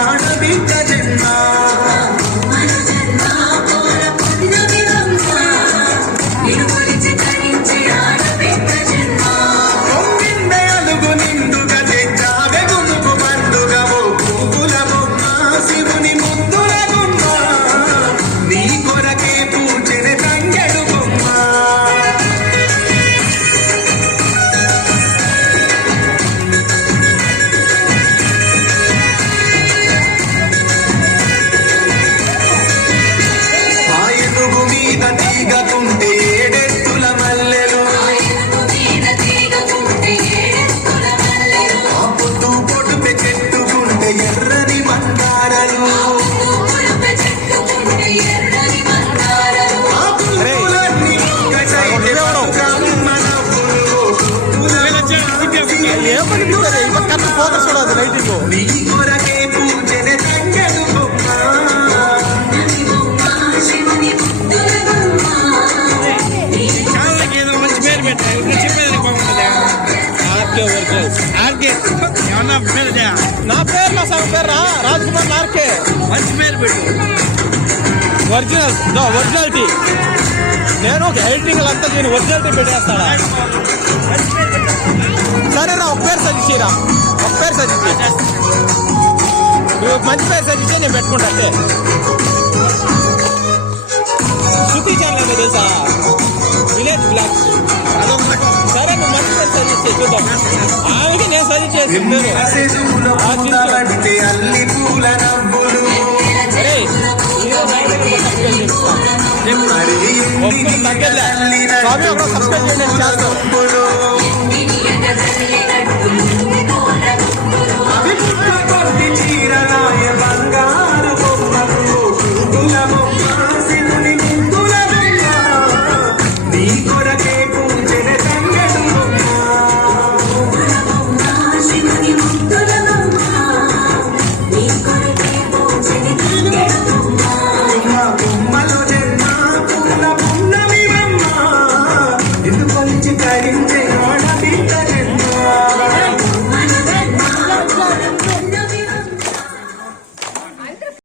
ఆడబిడ్డ జన్మ ఫోకస్ చూడదు లైటింగ్ ఏదో మంచి పేరు పెట్టారు ఇప్పుడు చెప్పేది బాగుంటుంది. ఏమన్నా పేరు నా పేరు నా సగం పేరు రాజ్ కుమార్ నార్కే మంచి పేరు పెట్టు. ఒరిజినాలిటీ నేను ఒక ఎడిటింగ్ అంతా నేను ఒరిజినాలిటీ పెట్టేస్తాడా. సరే రా ఒక పేరు సజెస్ట్ చేయరా, ఒక పేరు సజెస్ట్ చేయి. నువ్వు మంచి పేరు సజెస్ట్ చేయి, నేను పెట్టుకుంటా. అంటే శృతి ఛానల్ తెలుసా, విలేజ్ బ్లాగ్. సరే నువ్వు మంచి పేరు సజెస్ట్ చేయి, చూద్దాం. ఆమెకి నేను సజెస్ట్ చేసి తగ్గలే స్వామి ఒక సబ్స్క్రైబ్ చేయండి చేస్తాం. కరించే